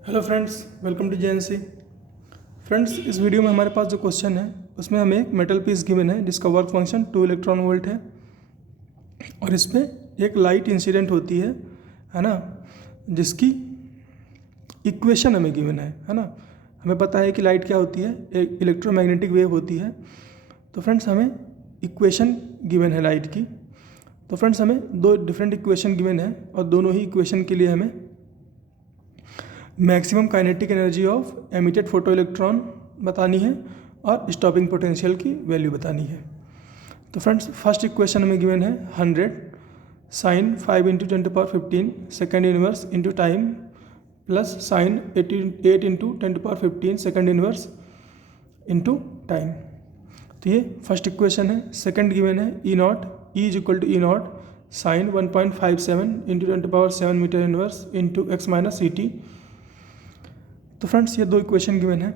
Hello friends, welcome to JNC. Friends, इस video में हमारे पास जो क्वेश्चन है उसमें हमें एक मेटल पीस गिवन है जिसका वर्क फंक्शन 2 इलेक्ट्रॉन वोल्ट है और इसमें एक लाइट इंसिडेंट होती है ना, जिसकी इक्वेशन हमें गिवन है ना। हमें पता है कि लाइट क्या होती है, एक इलेक्ट्रोमैग्नेटिक वेव होती है। तो फ्रेंड्स, हमें इक्वेशन गिवन है लाइट की। तो फ्रेंड्स, हमें दो डिफरेंट इक्वेशन गिवन है और दोनों ही इक्वेशन के लिए हमें maximum kinetic energy of emitted photo electron बतानी है और स्टॉपिंग पोटेंशियल की वैल्यू बतानी है। तो फ्रेंड्स, फर्स्ट इक्वेशन हमें गिवन है 100 sine 5 into 10⁻15 second inverse into time plus sine 8 into 10⁻15 second inverse into time. तो ये फर्स्ट इक्वेशन है। सेकेंड गिवन है E naught, E is equal to E naught sine 1.57 into 10⁻7 metre inverse into x minus C T. तो friends, ये दो equation given है।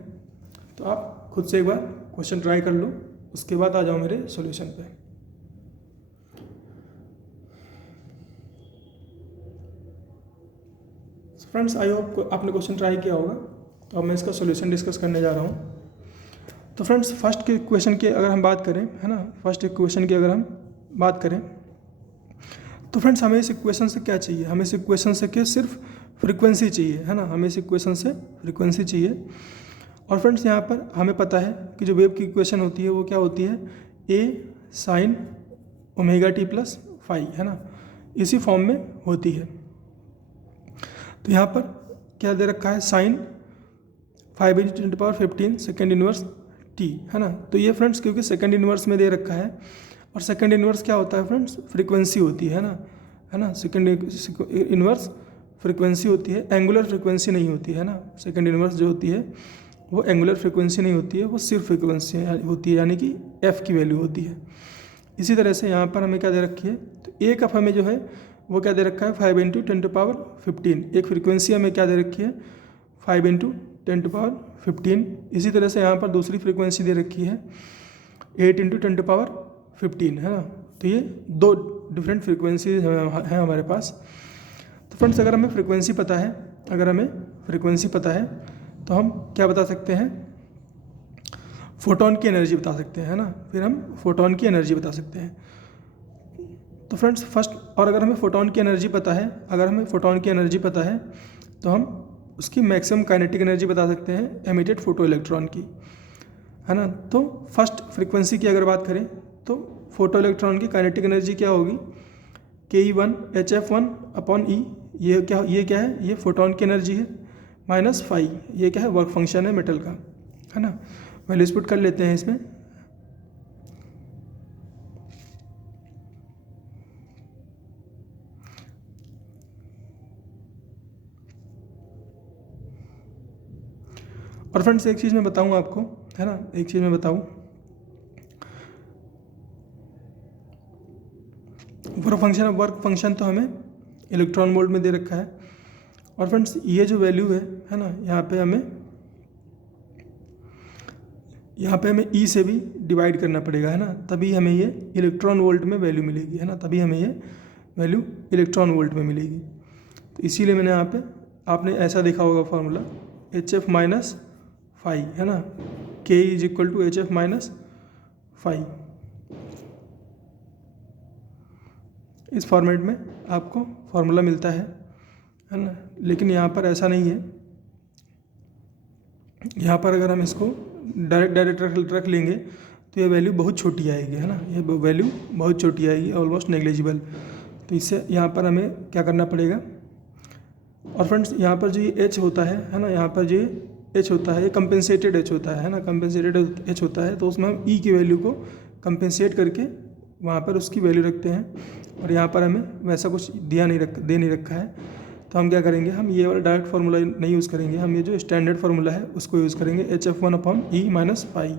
तो आप खुद से एक बार क्वेश्चन ट्राई कर लो, उसके बाद आ जाओ मेरे सॉल्यूशन पे। फ्रेंड्स, आई होप आपने क्वेश्चन ट्राई किया होगा। तो अब मैं इसका सॉल्यूशन डिस्कस करने जा रहा हूँ। तो फ्रेंड्स, फर्स्ट के क्वेश्चन की अगर हम बात करें, है ना, फर्स्ट इक्वेशन की अगर हम बात करें तो फ्रेंड्स, हमें इस इक्वेशन से क्या चाहिए? हमें इस इक्वेशन से क्या सिर्फ फ्रीक्वेंसी चाहिए, है ना। हमें इस इक्वेशन से फ्रीक्वेंसी चाहिए। और फ्रेंड्स, यहाँ पर हमें पता है कि जो वेव की इक्वेशन होती है वो क्या होती है, A sine omega T plus phi, है ना, इसी फॉर्म में होती है। तो यहाँ पर क्या दे रखा है, sine 5 into 10⁻15 second inverse T, है ना। तो ये फ्रेंड्स क्योंकि सेकेंड इनवर्स में दे रखा है, और सेकेंड इनवर्स क्या होता है फ्रेंड्स, फ्रीक्वेंसी होती है ना, सेकेंड इनवर्स फ्रीक्वेंसी होती है, एंगुलर फ्रीक्वेंसी नहीं होती है ना। सेकेंड इनवर्स जो होती है वो एंगुलर फ्रीक्वेंसी नहीं होती है, वो सिर्फ फ्रीक्वेंसी होती है, यानी कि एफ की वैल्यू होती है। इसी तरह से यहाँ पर हमें क्या दे रखी है, तो एक एफ हमें जो है वो क्या दे रखा है, 5 इंटू 10⁻15। एक फ्रीक्वेंसी हमें क्या दे रखी है, 5 इंटू 10⁻15। इसी तरह से यहाँ पर दूसरी फ्रीक्वेंसी दे रखी है 8 इंटू 10⁻15, है ना। तो ये दो डिफरेंट फ्रीक्वेंसी हैं हमारे पास। तो फ्रेंड्स, अगर हमें फ्रीक्वेंसी पता है तो हम क्या बता सकते हैं, फोटोन की एनर्जी बता सकते हैं, है ना। फिर हम फोटोन की एनर्जी बता सकते हैं। तो फ्रेंड्स, फर्स्ट, और अगर हमें फोटोन की एनर्जी पता है तो हम उसकी मैक्सिमम काइनेटिक एनर्जी बता सकते हैं एमिटेड फोटो इलेक्ट्रॉन की, है ना। तो फर्स्ट फ्रीक्वेंसी की अगर बात करें तो फोटो इलेक्ट्रॉन की काइनेटिक एनर्जी क्या होगी, ke1 hf1 अपॉन ई। ये क्या है, ये फोटोन की एनर्जी है, माइनस फाई, ये क्या है, वर्क फंक्शन है मेटल का, है ना। वैल्यूज पुट कर लेते हैं इसमें। और फ्रेंड्स, एक चीज़ मैं बताऊँ आपको, है ना, वर्क फंक्शन तो हमें इलेक्ट्रॉन वोल्ट में दे रखा है। और फ्रेंड्स, ये जो वैल्यू है ना, यहाँ पे हमें ई से भी डिवाइड करना पड़ेगा, है ना, तभी हमें ये इलेक्ट्रॉन वोल्ट में वैल्यू मिलेगी, है ना, तभी हमें ये वैल्यू इलेक्ट्रॉन वोल्ट में मिलेगी। तो इसीलिए मैंने यहाँ पे, आपने ऐसा देखा होगा फॉर्मूला, HF माइनस फाई, है ना, K is equal to HF minus phi. इस फॉर्मेट में आपको फार्मूला मिलता है ना। लेकिन यहाँ पर ऐसा नहीं है। यहाँ पर अगर हम इसको डायरेक्ट रख लेंगे तो ये वैल्यू बहुत छोटी आएगी, है ना, ये वैल्यू बहुत छोटी आएगी, ऑलमोस्ट नेग्लिजिबल। तो इससे यहाँ पर हमें क्या करना पड़ेगा। और फ्रेंड्स, यहाँ पर जो ये H होता है ना, यहाँ पर जो H होता है ये कंपेंसेटेड H होता है ना, कंपेंसेटेड H होता है। तो उसमें हम E की वैल्यू को कंपेंसेट करके वहाँ पर उसकी वैल्यू रखते हैं। और यहाँ पर हमें वैसा कुछ दे नहीं रखा है। तो हम क्या करेंगे, हम ये वाला डायरेक्ट फार्मूला नहीं यूज़ करेंगे, हम ये जो स्टैंडर्ड फार्मूला है उसको यूज़ करेंगे, HF1 upon E minus phi.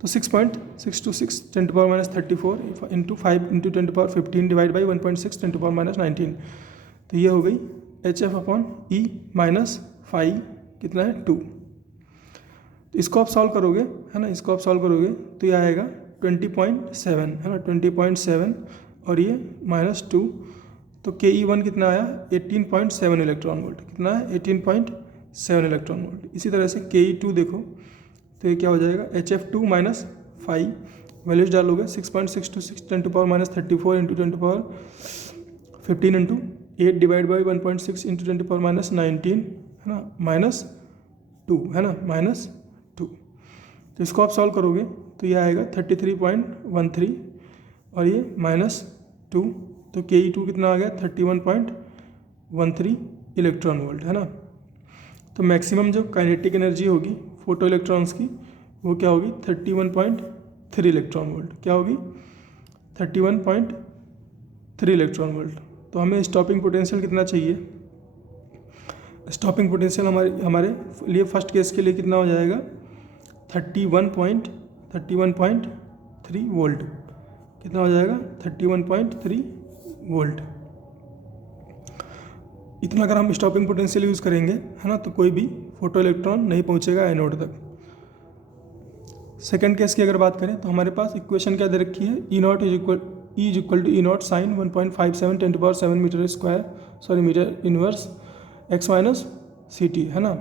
तो 6.626 10⁻34 इंटू 5 इंटू 10⁻15 डिवाइड बाई 1.6 10⁻19। तो ये हो गई HF upon E minus phi, कितना है 2। तो इसको आप सॉल्व करोगे, है ना, तो ये आएगा 20.7, है ना, 20.7 और ये -2। तो ke1 कितना आया, 18.7 इलेक्ट्रॉन वोल्ट। कितना है, 7 इलेक्ट्रॉन वोल्ट। इसी तरह से Ke2 देखो तो ये क्या हो जाएगा, HF2 माइनस 5, वैल्यूज डालोगे 6.626 10⁻34 into 10⁻15 into 8 divide by 1.6 into 10⁻19 है ना, -2 है ना, -2। तो इसको आप सॉल्व करोगे तो ये आएगा 33.13 और ये -2, तो Ke2 कितना आ गया 31.13 इलेक्ट्रॉन वोल्ट है ना। तो मैक्सिमम जो काइनेटिक एनर्जी होगी फोटो इलेक्ट्रॉन्स की वो क्या होगी 31.3 इलेक्ट्रॉन वोल्ट, क्या होगी 31.3 इलेक्ट्रॉन वोल्ट। तो हमें स्टॉपिंग पोटेंशियल कितना चाहिए, स्टॉपिंग पोटेंशियल हमारे लिए फर्स्ट केस के लिए कितना हो जाएगा 31.3 वोल्ट, कितना हो जाएगा 31.3 वोल्ट। इतना अगर हम स्टॉपिंग पोटेंशियल यूज़ करेंगे है ना, तो कोई भी फोटो इलेक्ट्रॉन नहीं पहुंचेगा एनोड तक। सेकेंड केस की अगर बात करें तो हमारे पास इक्वेशन क्या दे रखी है, E is equal to E naught sine 1.57 10⁻7 metre square metre inverse x minus CT है ना।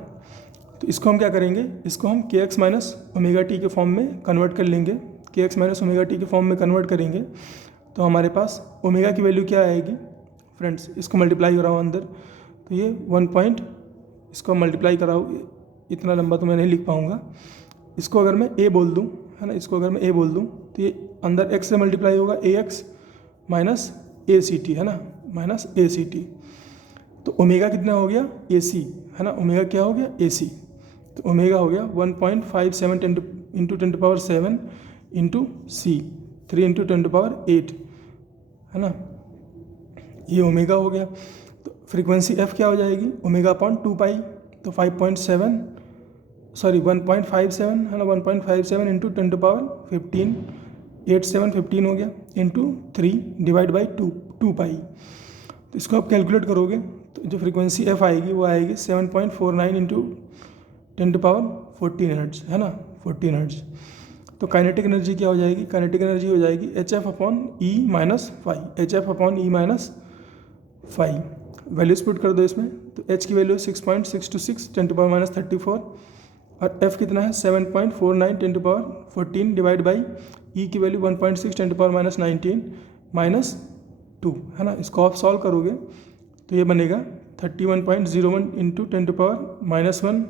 तो इसको हम क्या करेंगे, इसको हम kx माइनस ओमेगा टी के फॉर्म में कन्वर्ट कर लेंगे, kx माइनस ओमेगा टी के फॉर्म में कन्वर्ट करेंगे तो हमारे पास ओमेगा की वैल्यू क्या आएगी फ्रेंड्स, इसको मल्टीप्लाई कराओ अंदर, तो ये 1 इसको मल्टीप्लाई कराओ, इतना लंबा तो मैं नहीं लिख पाऊँगा। इसको अगर मैं a बोल दूँ है ना, इसको अगर मैं a बोल दूँ तो ये अंदर x से मल्टीप्लाई होगा ax माइनस ACT है ना, माइनस ACT। तो ओमेगा कितना हो गया AC है ना, ओमेगा क्या हो गया AC, तो ओमेगा हो गया 1.57 इंटू 10⁻7 इंटू C 3 इंटू 10⁸ है ना, ये ओमेगा हो गया। तो फ्रीक्वेंसी f क्या हो जाएगी ओमेगा अपॉन 2 पाई, तो 1.57 है ना, 1.57 इंटू 10⁻15 8715 हो गया इंटू 3 डिवाइड बाई 2 पाई। तो इसको आप कैलकुलेट करोगे तो जो फ्रीक्वेंसी f आएगी वो आएगी 7.49 इंटू 10⁻14 हर्ट्ज है ना, 14 हर्ट्ज। तो काइनेटिक एनर्जी क्या हो जाएगी, काइनेटिक एनर्जी हो जाएगी HF upon E minus 5, HF upon E minus 5। Values put कर दो इसमें, तो H की वैल्यू 6.626 10⁻34 और F कितना है 7.49 10⁻14 डिवाइड बाई E की वैल्यू 1.6 10⁻19 माइनस 2 है ना। इसको आप सॉल्व करोगे तो ये बनेगा 31.01 इंटू 10⁻1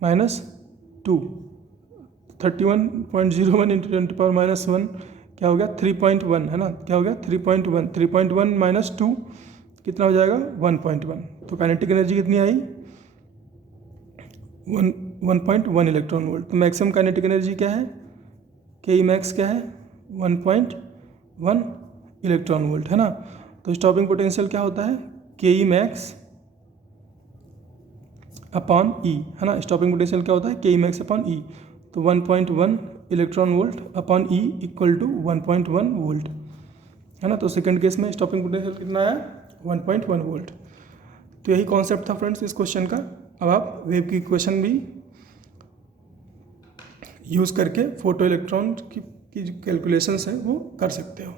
माइनस 2, 31.01 इंटू 10⁻1 क्या हो गया 3.1 है ना, क्या हो गया 3.1 माइनस 2 कितना हो जाएगा 1.1। तो काइनेटिक एनर्जी कितनी आई 1.1 इलेक्ट्रॉन वोल्ट। तो मैक्सिमम काइनेटिक एनर्जी क्या है, Ke मैक्स क्या है 1.1 इलेक्ट्रॉन वोल्ट है ना। तो स्टॉपिंग पोटेंशियल क्या होता है Ke मैक्स अपॉन E है ना, स्टॉपिंग पोटेंशियल क्या होता है Ke मैक्स अपॉन E, तो 1.1 electron volt upon E equal to 1.1 volt है ना। तो सेकंड केस में स्टॉपिंग पोटेंशियल कितना आया 1.1 वोल्ट। तो यही कॉन्सेप्ट था फ्रेंड्स इस क्वेश्चन का। अब आप वेव की इक्वेशन भी यूज़ करके फोटो इलेक्ट्रॉन की जो कैलकुलेशंस है वो कर सकते हो।